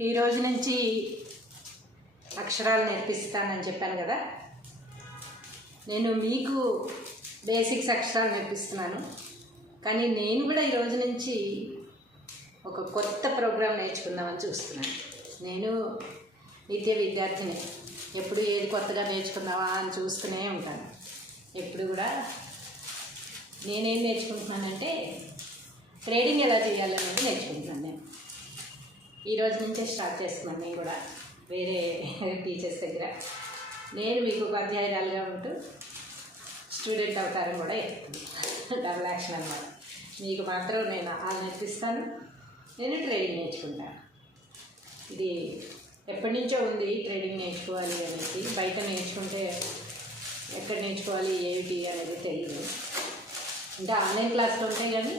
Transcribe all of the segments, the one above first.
ఈ రోజు నుంచి అక్షరాలు నేర్పిస్తానని చెప్పాను కదా. నేను మీకు బేసిక్స్ అక్షరాలు నేర్పిస్తున్నాను. కానీ నేను కూడా ఈ రోజు నుంచి ఒక కొత్త ప్రోగ్రాం నేర్చుకుందామని చూస్తున్నాను. నేను నిత్య విద్యార్థిని. ఎప్పుడు ఏది కొత్తగా నేర్చుకుందామా అని చూస్తూనే ఉంటాను. ఎప్పుడు కూడా నేనేం నేర్చుకుంటున్నానంటే ట్రేడింగ్ ఎలా చేయాలనేది నేర్చుకుంటున్నాను నేను. ఈ రోజు నుంచే స్టార్ట్ చేస్తున్నాను నేను కూడా వేరే టీచర్స్ దగ్గర. నేను మీకు ఉపాధ్యాయురాలుగా ఉంటూ స్టూడెంట్ అవతారం కూడా ఎత్తుతుంది డబుల్ యాక్షన్ అన్నమాట. మీకు మాత్రం నేను వాళ్ళు నేర్పిస్తాను. నేను ట్రైనింగ్ నేర్చుకుంటాను. ఇది ఎప్పటి నుంచో ఉంది ట్రైనింగ్ నేర్చుకోవాలి అనేది. బయట నేర్చుకుంటే ఎక్కడ నేర్చుకోవాలి ఏమిటి అనేది తెలియదు అంటే ఆన్లైన్ క్లాస్లో ఉంటాయి కానీ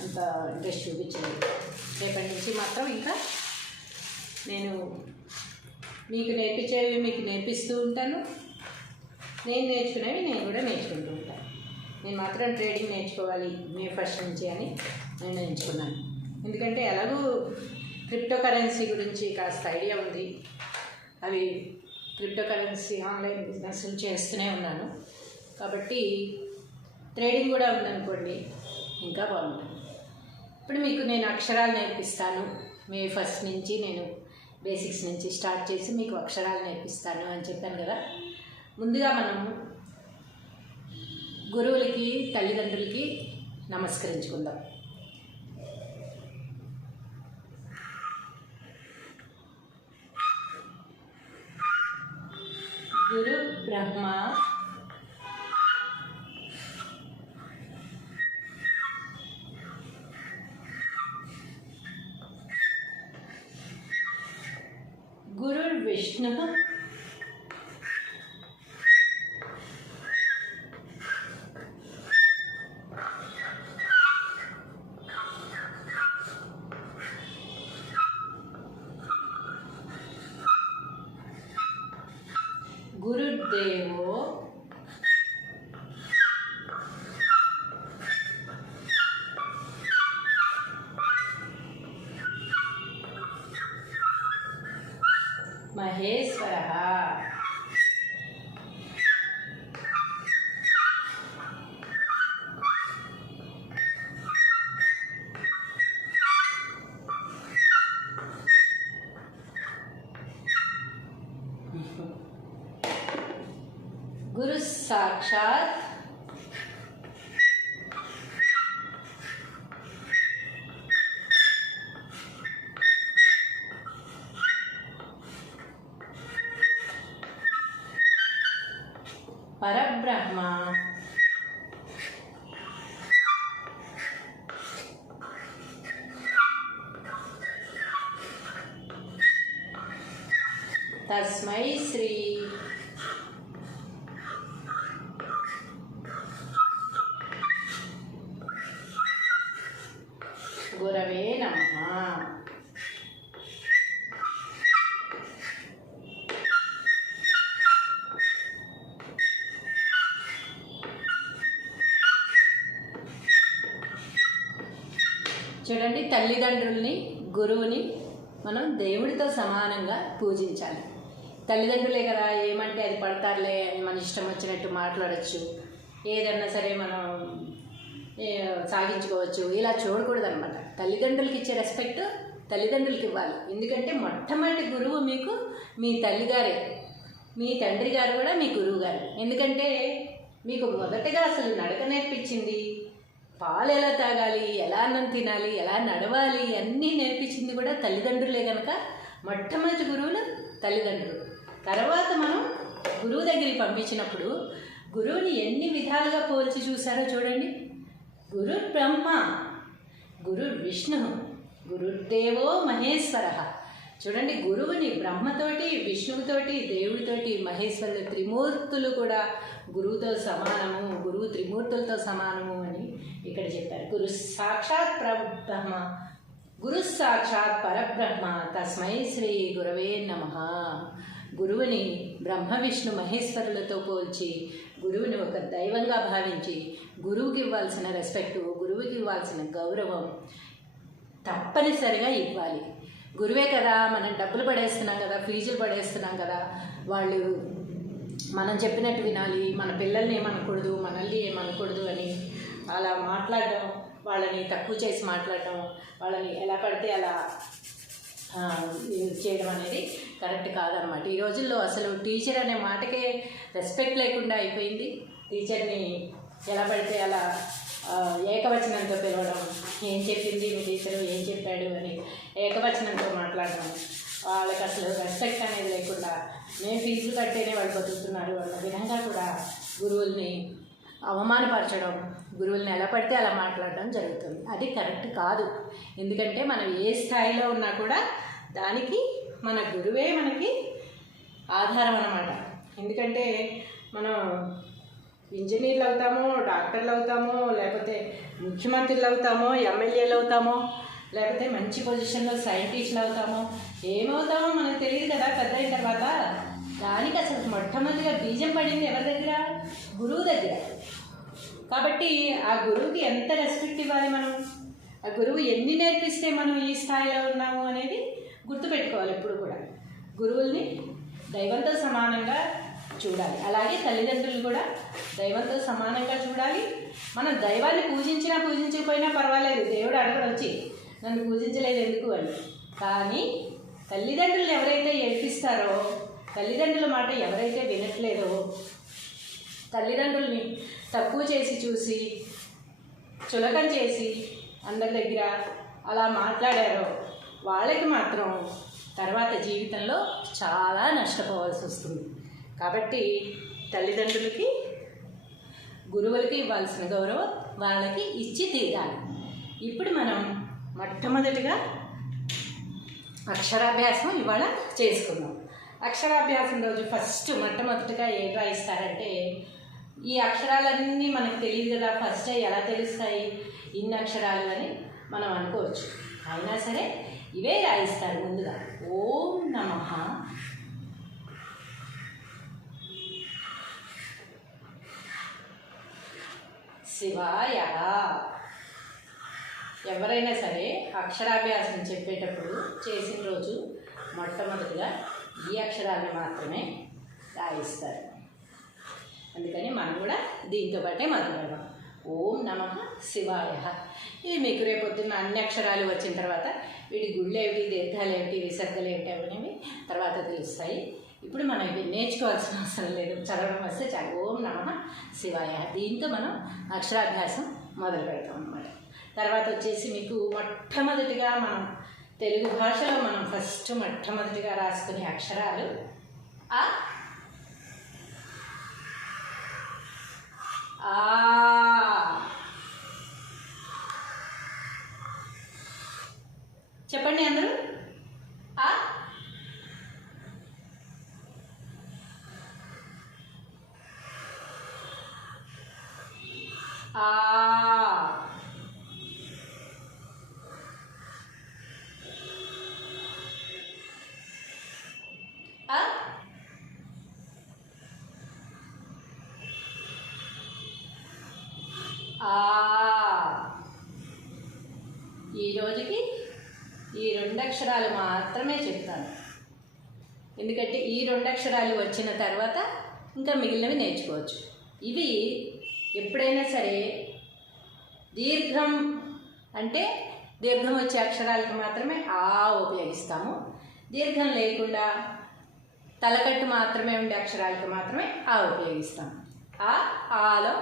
అంత ఇంట్రెస్ట్ చూపించలేదు. రేపటి నుంచి మాత్రం ఇంకా నేను మీకు నేర్పించేవి మీకు నేర్పిస్తూ ఉంటాను. నేను నేర్చుకునేవి నేను కూడా నేర్చుకుంటూ ఉంటాను. నేను మాత్రం ట్రేడింగ్ నేర్చుకోవాలి మే ఫస్ట్ నుంచి అని నేను ఎందుకంటే ఎలాగూ క్రిప్టో కరెన్సీ గురించి కాస్త ఐడియా ఉంది. అవి క్రిప్టో కరెన్సీ ఆన్లైన్ బిజినెస్ చేస్తూనే ఉన్నాను. కాబట్టి ట్రేడింగ్ కూడా ఉందనుకోండి ఇంకా బాగుంటుంది. ఇప్పుడు మీకు నేను అక్షరాలు నేర్పిస్తాను. మే ఫస్ట్ నుంచి నేను బేసిక్స్ నుంచి స్టార్ట్ చేసి మీకు అక్షరాలు నేర్పిస్తాను అని చెప్పాను కదా. ముందుగా మనం గురువులకి తల్లిదండ్రులకి నమస్కరించుకుందాం. గురు బ్రహ్మ మహేశ్వర గురు సాక్షాత్ పరబ్రహ్మ చూడండి తల్లిదండ్రుల్ని గురువుని మనం దేవుడితో సమానంగా పూజించాలి. తల్లిదండ్రులే కదా ఏమంటే అది పడతారులే అని మన ఇష్టం వచ్చినట్టు మాట్లాడచ్చు. ఏదన్నా సరే మనం సాగించుకోవచ్చు. ఇలా చూడకూడదు అనమాట తల్లిదండ్రులకి ఇచ్చే రెస్పెక్ట్ తల్లిదండ్రులకి ఇవ్వాలి. ఎందుకంటే మొట్టమొదటి గురువు మీకు మీ తల్లిగారే. మీ తండ్రి గారు కూడా మీ గురువు గారు ఎందుకంటే మీకు మొదటగా అసలు నడక నేర్పించింది పాలు ఎలా తాగాలి ఎలా అన్నం తినాలి ఎలా నడవాలి అన్నీ నేర్పించింది కూడా తల్లిదండ్రులే కనుక మొట్టమొదటి గురువులు తల్లిదండ్రులు. తర్వాత మనం గురువు దగ్గరికి పంపించినప్పుడు గురువుని ఎన్ని విధాలుగా పోల్చి చూసారో చూడండి. గురు బ్రహ్మ గురు విష్ణు గురుదేవో మహేశ్వర. చూడండి గురువుని బ్రహ్మతోటి విష్ణువుతోటి దేవుడితోటి మహేశ్వరుడు త్రిమూర్తులు కూడా గురువుతో సమానము గురువు త్రిమూర్తులతో సమానము అని ఇక్కడ చెప్పారు. గురు సాక్షాత్ పరబ్రహ్మ గురు సాక్షాత్ పరబ్రహ్మ తస్మై శ్రీ గురవే నమ. గురువుని బ్రహ్మ విష్ణు మహేశ్వరులతో పోల్చి గురువుని ఒక దైవంగా భావించి గురువుకి ఇవ్వాల్సిన రెస్పెక్టు గురువుకి ఇవ్వాల్సిన గౌరవం తప్పనిసరిగా ఇవ్వాలి. గురువే కదా మనం డబ్బులు పడేస్తున్నాం కదా ఫీజులు పడేస్తున్నాం కదా వాళ్ళు మనం చెప్పినట్టు వినాలి మన పిల్లల్ని ఏమనకూడదు మనల్ని ఏమనకూడదు అని అలా మాట్లాడడం వాళ్ళని తక్కువ చేసి మాట్లాడడం వాళ్ళని ఎలా పడితే అలా చేయడం అనేది కరెక్ట్ కాదనమాట ఈ రోజుల్లో అసలు టీచర్ అనే మాటకే రెస్పెక్ట్ లేకుండా అయిపోయింది. టీచర్ని ఎలా పడితే అలా ఏకవచనంతో పిలవడం ఏం చెప్పింది చెప్పాడు అని ఏకవచనంతో మాట్లాడడం. వాళ్ళకి అసలు రెస్పెక్ట్ అనేది లేకుండా మేము ఫీజులు కట్టేనే వాళ్ళు బతుకుతున్నారు అన్న విధంగా కూడా గురువుల్ని అవమానపరచడం గురువుల్ని ఎలా పడితే అలా మాట్లాడడం జరుగుతుంది. అది కరెక్ట్ కాదు. ఎందుకంటే మనం ఏ స్థాయిలో ఉన్నా కూడా దానికి మన గురువే మనకి ఆధారం అన్నమాట. ఎందుకంటే మనం ఇంజనీర్లు అవుతామో డాక్టర్లు అవుతామో లేకపోతే ముఖ్యమంత్రులు అవుతామో ఎమ్మెల్యేలు అవుతామో లేకపోతే మంచి పొజిషన్లో సైంటిస్ట్లు అవుతామో ఏమవుతామో మనకు తెలియదు కదా పెద్ద అయిన తర్వాత. దానికి అసలు మొట్టమొదటిగా బీజం పడింది ఎవరి దగ్గర? గురువు దగ్గర. కాబట్టి ఆ గురువుకి ఎంత రెస్పెక్ట్ ఇవ్వాలి మనం? ఆ గురువు ఎన్ని నేర్పిస్తే మనం ఈ స్థాయిలో ఉన్నాము అనేది గుర్తుపెట్టుకోవాలి ఎప్పుడు కూడా. గురువుల్ని దైవంతో సమానంగా చూడాలి. అలాగే తల్లిదండ్రులు కూడా దైవంతో సమానంగా చూడాలి. మనం దైవాన్ని పూజించినా పూజించకపోయినా పర్వాలేదు. దేవుడు అడగడు వచ్చి నన్ను పూజించలేదు ఎందుకు అని. కానీ తల్లిదండ్రులు ఎవరైతే ఏడ్పిస్తారో తల్లిదండ్రుల మాట ఎవరైతే వినట్లేదో తల్లిదండ్రుల్ని తక్కువ చేసి చూసి చులకం చేసి అందరి దగ్గర అలా మాట్లాడారో వాళ్ళకి మాత్రం తర్వాత జీవితంలో చాలా నష్టపోవాల్సి వస్తుంది. కాబట్టి తల్లిదండ్రులకి గురువులకి ఇవ్వాల్సిన గౌరవం వాళ్ళకి ఇచ్చి తీరాలి. ఇప్పుడు మనం మొట్టమొదటిగా అక్షరాభ్యాసం ఇవాళ చేసుకుందాం. అక్షరాభ్యాసం రోజు ఫస్ట్ మొట్టమొదటిగా ఏం రాయిస్తారంటే ఈ అక్షరాలన్నీ మనకు తెలియదు కదా ఫస్ట్ ఎలా తెలుస్తాయి? ఇన్ని అక్షరాలు అని మనం అనుకోవచ్చు. అయినా సరే ఇవే రాయిస్తారు ముందుగా. ఓం నమ. శివాయ. ఎవరైనా సరే అక్షరాభ్యాసం చెప్పేటప్పుడు చేసిన రోజు మొట్టమొదటిగా ఈ అక్షరాలను మాత్రమే రాయిస్తారు. అందుకని మనం కూడా దీంతో పాటే మొదలు ఓం నమ శివాయ. ఇది మీకు రేపొద్దున్న అన్ని అక్షరాలు వచ్చిన తర్వాత వీటి గుళ్ళు ఏమిటి దీర్ఘాలు ఏమిటి విసర్గలు ఏమిటి అనేవి తర్వాత తెలుస్తాయి. ఇప్పుడు మనం ఇవి నేర్చుకోవాల్సిన అవసరం లేదు. చదవడం వస్తే చాలు. ఓం నమ శివాయ. దీంతో మనం అక్షరాభ్యాసం మొదలు పెడతాం అన్నమాట. తర్వాత వచ్చేసి మీకు మొట్టమొదటిగా మనం తెలుగు భాషలో మనం ఫస్ట్ మొట్టమొదటిగా రాసుకునే అక్షరాలు ఆ? చెప్పండి అందరూ. ఆ? ఆ. ఆ. ఈ రోజుకి ఈ రెండు అక్షరాలు మాత్రమే చెప్తాను. ఎందుకంటే ఈ రెండు అక్షరాలు వచ్చిన తర్వాత ఇంకా మిగిలినవి నేర్చుకోవచ్చు. ఇవి ఎప్పుడైనా సరే దీర్ఘం అంటే దీర్ఘం వచ్చే అక్షరాలకు మాత్రమే ఆ ఉపయోగిస్తాము. దీర్ఘం లేకుండా తలకట్టు మాత్రమే ఉండే అక్షరాలకు మాత్రమే ఆ ఉపయోగిస్తాము. ఆ ఆలో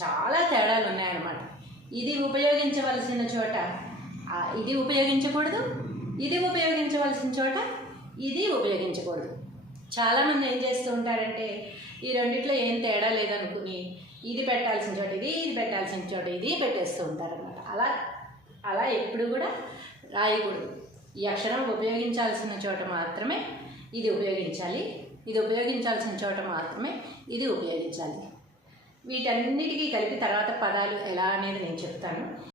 చాలా తేడాలు ఉన్నాయన్నమాట. ఇది ఉపయోగించవలసిన చోట ఇది ఉపయోగించకూడదు ఇది ఉపయోగించవలసిన చోట ఇది ఉపయోగించకూడదు. చాలామంది ఏం చేస్తూ ఉంటారంటే ఈ రెండిట్లో ఏం తేడా లేదనుకుని ఇది పెట్టాల్సిన చోట ఇది ఇది పెట్టాల్సిన చోట ఇది పెట్టేస్తూ ఉంటారనమాట అలా అలా ఎప్పుడు కూడా రాయకూడదు. ఈ అక్షరం ఉపయోగించాల్సిన చోట మాత్రమే ఇది ఉపయోగించాలి ఇది ఉపయోగించాల్సిన చోట మాత్రమే ఇది ఉపయోగించాలి. వీటన్నిటికీ కలిపి తర్వాత పదాలు ఎలా అనేది నేను చెప్తాను.